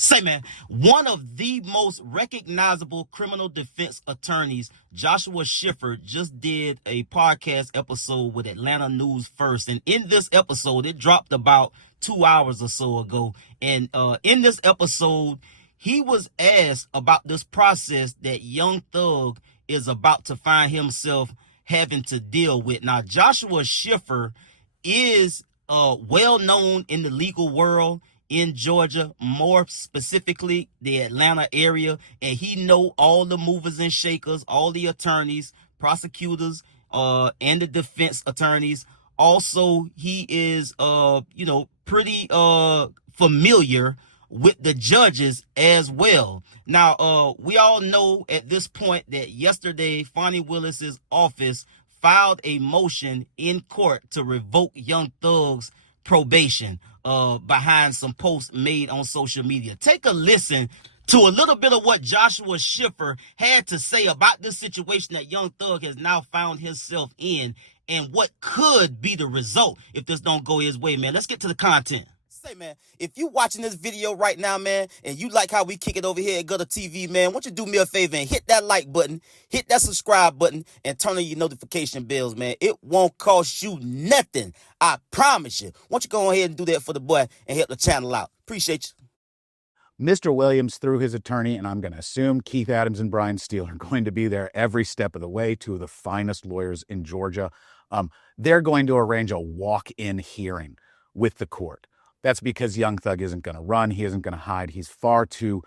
Say, man, one of the most recognizable criminal defense attorneys, J.Schiffer, just did a podcast episode with Atlanta News First. And in this episode, it dropped about 2 hours or so ago. And in this episode, he was asked about this process that Young Thug is about to find himself having to deal with. Now, J.Schiffer is well known in the legal world in Georgia, more specifically the Atlanta area, and he know all the movers and shakers, all the attorneys, prosecutors, and the defense attorneys. Also, he is pretty familiar with the judges as well. Now, we all know at this point that yesterday Fonnie Willis's office filed a motion in court to revoke Young Thug's probation behind some posts made on social media. Take a listen to a little bit of what J.Schiffer had to say about this situation that Young Thug has now found himself in and what could be the result if this don't go his way, man. Let's get to the content. Say, man, if you watching this video right now, man, and you like how we kick it over here at GuddaTV, man, won't you do me a favor and hit that like button, hit that subscribe button, and turn on your notification bells, man. It won't cost you nothing. I promise you. Won't you go ahead and do that for the boy and help the channel out? Appreciate you. Mr. Williams, through his attorney, and I'm going to assume Keith Adams and Brian Steele are going to be there every step of the way, two of the finest lawyers in Georgia. They're going to arrange a walk-in hearing with the court. That's because Young Thug isn't going to run. He isn't going to hide. He's far too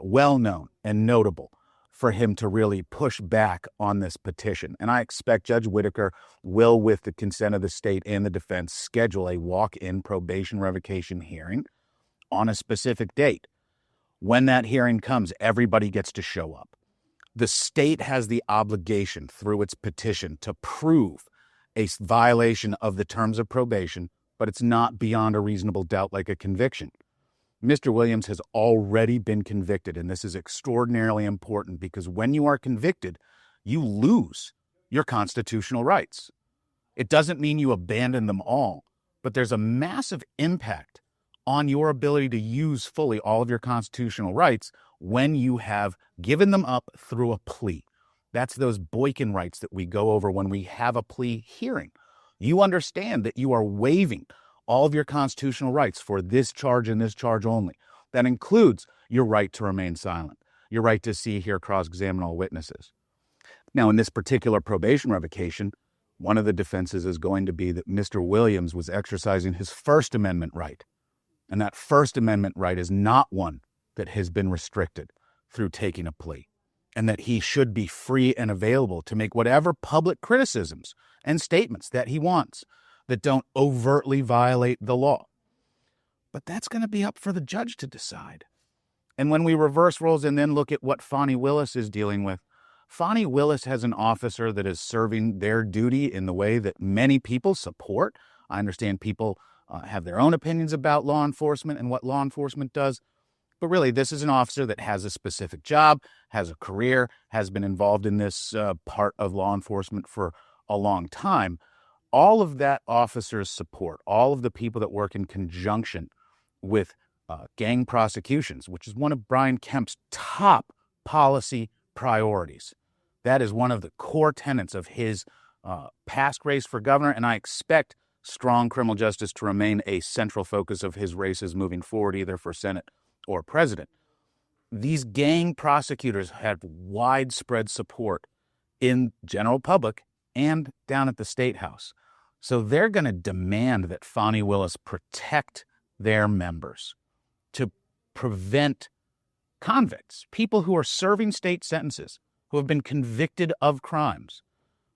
well-known and notable for him to really push back on this petition. And I expect Judge Whitaker will, with the consent of the state and the defense, schedule a walk-in probation revocation hearing on a specific date. When that hearing comes, everybody gets to show up. The state has the obligation through its petition to prove a violation of the terms of probation, but it's not beyond a reasonable doubt like a conviction. Mr. Williams has already been convicted, and this is extraordinarily important because when you are convicted, you lose your constitutional rights. It doesn't mean you abandon them all, but there's a massive impact on your ability to use fully all of your constitutional rights when you have given them up through a plea. That's those Boykin rights that we go over when we have a plea hearing. You understand that you are waiving all of your constitutional rights for this charge and this charge only. That includes your right to remain silent, your right to see, hear, cross-examine all witnesses. Now, in this particular probation revocation, one of the defenses is going to be that Mr. Williams was exercising his First Amendment right. And that First Amendment right is not one that has been restricted through taking a plea, and that he should be free and available to make whatever public criticisms and statements that he wants that don't overtly violate the law. But that's going to be up for the judge to decide. And when we reverse roles and then look at what Fonnie Willis is dealing with, Fonnie Willis has an officer that is serving their duty in the way that many people support. I understand people have their own opinions about law enforcement and what law enforcement does. But really, this is an officer that has a specific job, has a career, has been involved in this part of law enforcement for a long time. All of that officer's support, all of the people that work in conjunction with gang prosecutions, which is one of Brian Kemp's top policy priorities. That is one of the core tenets of his past race for governor, and I expect strong criminal justice to remain a central focus of his races moving forward, either for Senate or president. These gang prosecutors have widespread support in general public and down at the State House. So they're going to demand that Fonnie Willis protect their members to prevent convicts, people who are serving state sentences, who have been convicted of crimes,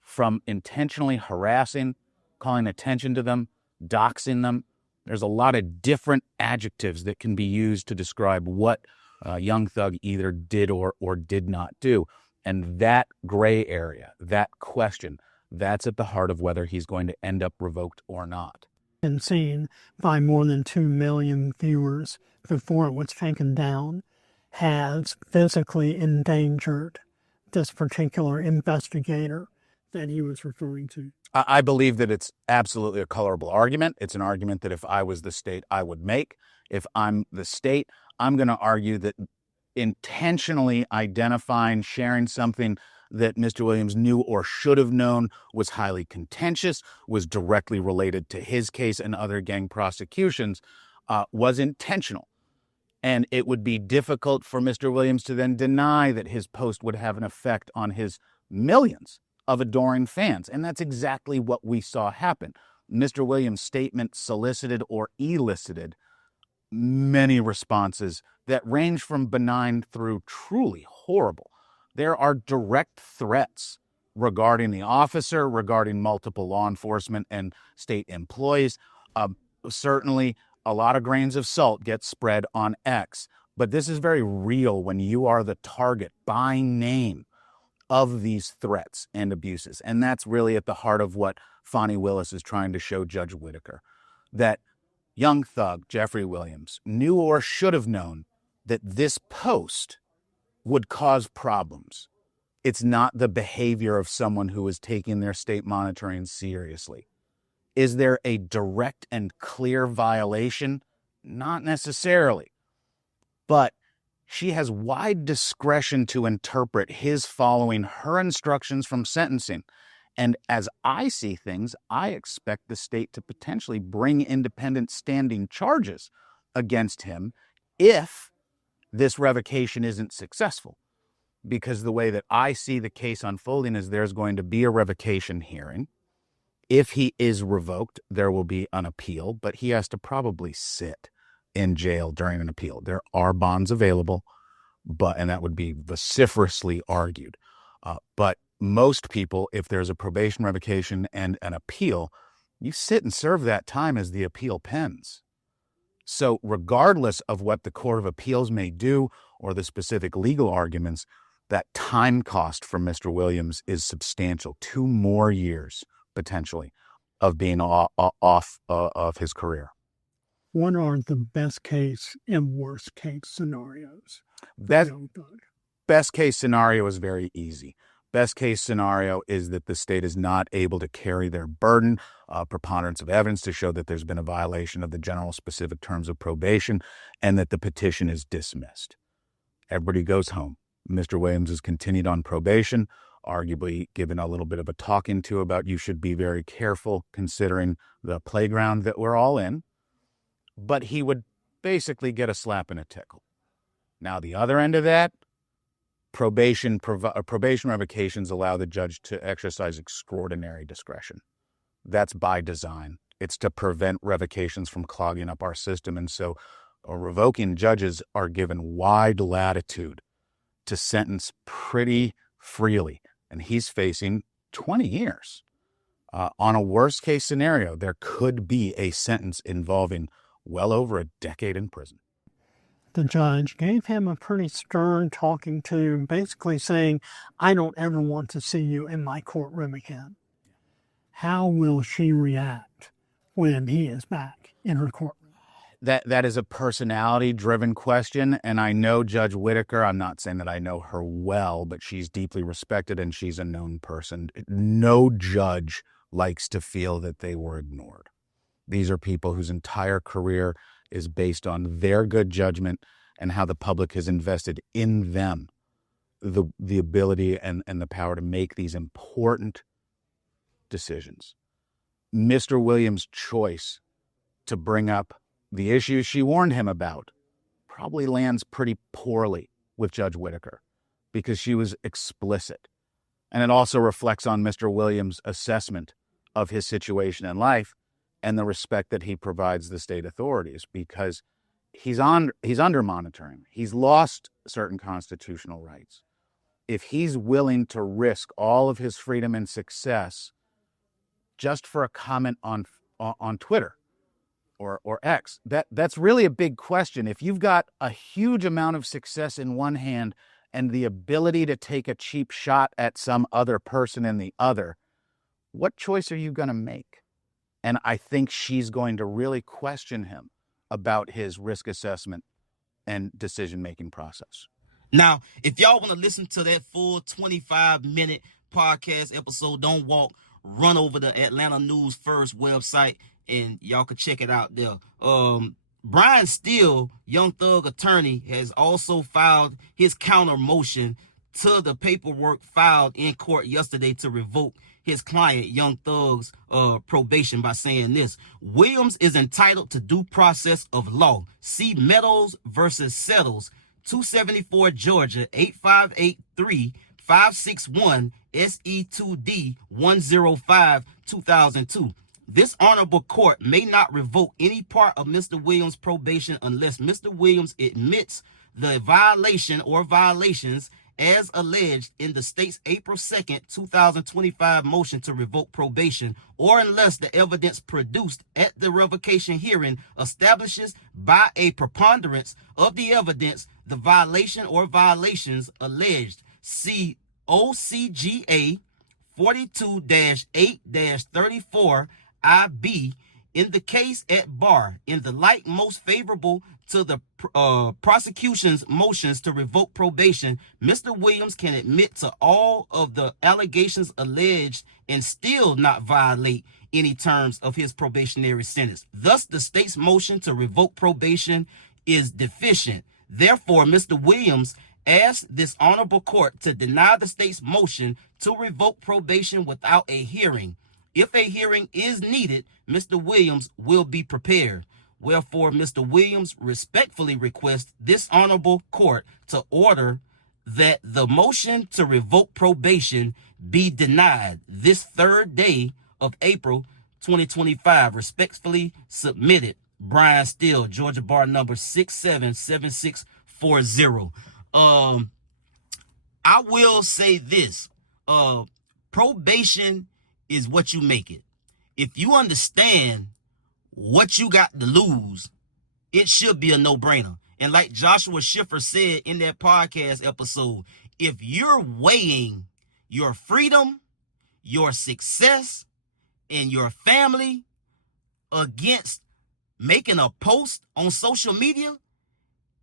from intentionally harassing, calling attention to them, doxing them. There's a lot of different adjectives that can be used to describe what Young Thug either did or did not do. And that gray area, that question, that's at the heart of whether he's going to end up revoked or not. And seen by more than 2 million viewers before it was taken down, has physically endangered this particular investigator that he was referring to. I believe that it's absolutely a colorable argument. It's an argument that if I was the state, I would make. If I'm the state, I'm going to argue that intentionally identifying, sharing something that Mr. Williams knew or should have known was highly contentious, was directly related to his case and other gang prosecutions, was intentional. And it would be difficult for Mr. Williams to then deny that his post would have an effect on his millions of adoring fans. And that's exactly what we saw happen. Mr. Williams' statement solicited or elicited many responses that range from benign through truly horrible. There are direct threats regarding the officer, regarding multiple law enforcement and state employees. Certainly, a lot of grains of salt get spread on X, but this is very real when you are the target by name of these threats and abuses. And that's really at the heart of what Fani Willis is trying to show Judge Whitaker, that young thug Jeffrey Williams knew or should have known that this post would cause problems. It's not the behavior of someone who is taking their state monitoring seriously. Is there a direct and clear violation? Not necessarily. But she has wide discretion to interpret his following her instructions from sentencing. And as I see things, I expect the state to potentially bring independent standing charges against him if this revocation isn't successful. Because the way that I see the case unfolding is there's going to be a revocation hearing. If he is revoked, there will be an appeal, but he has to probably sit in jail during an appeal. There are bonds available, and that would be vociferously argued. But most people, if there's a probation revocation and an appeal, you sit and serve that time as the appeal pens. So regardless of what the Court of Appeals may do or the specific legal arguments, that time cost for Mr. Williams is substantial. 2 more years, potentially, of being off of his career. What are the best case and worst case scenarios? Best case scenario is very easy. Best case scenario is that the state is not able to carry their burden, preponderance of evidence to show that there's been a violation of the general specific terms of probation, and that the petition is dismissed. Everybody goes home. Mr. Williams is continued on probation, arguably given a little bit of a talking to about you should be very careful considering the playground that we're all in. But he would basically get a slap and a tickle. Now, the other end of that, probation revocations allow the judge to exercise extraordinary discretion. That's by design. It's to prevent revocations from clogging up our system. And so revoking judges are given wide latitude to sentence pretty freely. And he's facing 20 years. On a worst case scenario, there could be a sentence involving well over a decade in prison. The judge gave him a pretty stern talking to, basically saying, I don't ever want to see you in my courtroom again. How will she react when he is back in her courtroom? That is a personality-driven question, and I know Judge Whitaker. I'm not saying that I know her well, but she's deeply respected and she's a known person. No judge likes to feel that they were ignored. These are people whose entire career is based on their good judgment and how the public has invested in them the ability and the power to make these important decisions. Mr. Williams' choice to bring up the issues she warned him about probably lands pretty poorly with Judge Whitaker because she was explicit. And it also reflects on Mr. Williams' assessment of his situation in life and the respect that he provides the state authorities, because he's under monitoring. He's lost certain constitutional rights. If he's willing to risk all of his freedom and success just for a comment on Twitter or X, that's really a big question. If you've got a huge amount of success in one hand and the ability to take a cheap shot at some other person in the other, what choice are you going to make? And I think she's going to really question him about his risk assessment and decision-making process. Now, if y'all want to listen to that full 25-minute podcast episode, don't walk, run over the Atlanta News First website, and y'all can check it out there. Brian Steele, Young Thug attorney, has also filed his counter motion to the paperwork filed in court yesterday to revoke his client, Young Thug's probation by saying this: Williams is entitled to due process of law. See Meadows versus Settles, 274 Georgia, 858-3561 SE2D 105 2002. This honorable court may not revoke any part of Mr. Williams' probation unless Mr. Williams admits the violation or violations as alleged in the state's April 2nd, 2025 motion to revoke probation, or unless the evidence produced at the revocation hearing establishes by a preponderance of the evidence the violation or violations alleged. See OCGA 42-8-34 IB in the case at bar, in the light most favorable to the prosecution's motions to revoke probation, Mr. Williams can admit to all of the allegations alleged and still not violate any terms of his probationary sentence. Thus, the state's motion to revoke probation is deficient. Therefore, Mr. Williams asked this honorable court to deny the state's motion to revoke probation without a hearing. If a hearing is needed, Mr. Williams will be prepared. Wherefore, Mr. Williams respectfully requests this honorable court to order that the motion to revoke probation be denied this 3rd day of April 2025. Respectfully submitted, Brian Steele, Georgia bar number 677640. I will say this. Probation is what you make it. If you understand what you got to lose, it should be a no-brainer. And like J.Schiffer said in that podcast episode, if you're weighing your freedom, your success, and your family against making a post on social media,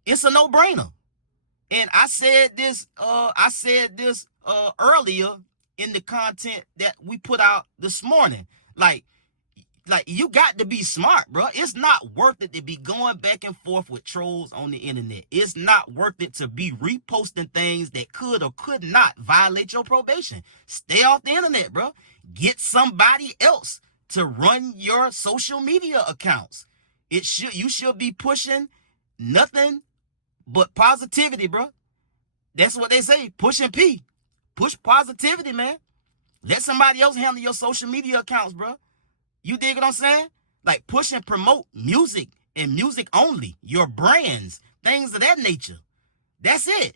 it's a no-brainer. And I said this earlier in the content that we put out this morning. Like you got to be smart, bro. It's not worth it to be going back and forth with trolls on the internet. It's not worth it to be reposting things that could or could not violate your probation. Stay off the internet, bro. Get somebody else to run your social media accounts. You should be pushing nothing but positivity, bro. That's what they say. Pushing P. Push positivity, man. Let somebody else handle your social media accounts, bro. You dig what I'm saying? Like, push and promote music and music only. Your brands, things of that nature. That's it.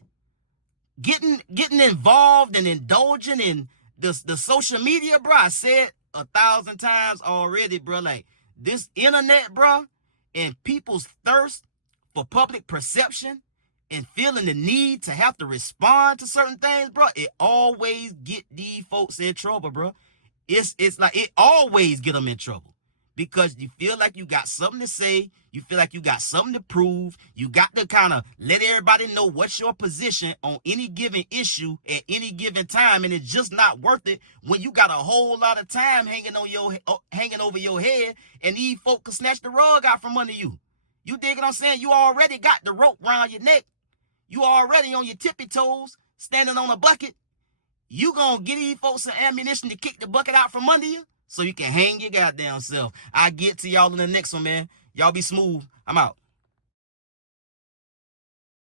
Getting involved and indulging in the social media, bro. I said 1,000 times already, bro. Like, this internet, bro, and people's thirst for public perception and feeling the need to have to respond to certain things, bro, it always get these folks in trouble, bro. It's like it always get them in trouble because you feel like you got something to say. You feel like you got something to prove. You got to kind of let everybody know what's your position on any given issue at any given time. And it's just not worth it when you got a whole lot of time hanging over your head and these folks can snatch the rug out from under you. You dig what I'm saying? You already got the rope around your neck. You already on your tippy toes, standing on a bucket. You gonna get these folks some ammunition to kick the bucket out from under you so you can hang your goddamn self. I get to y'all in the next one, man. Y'all be smooth. I'm out.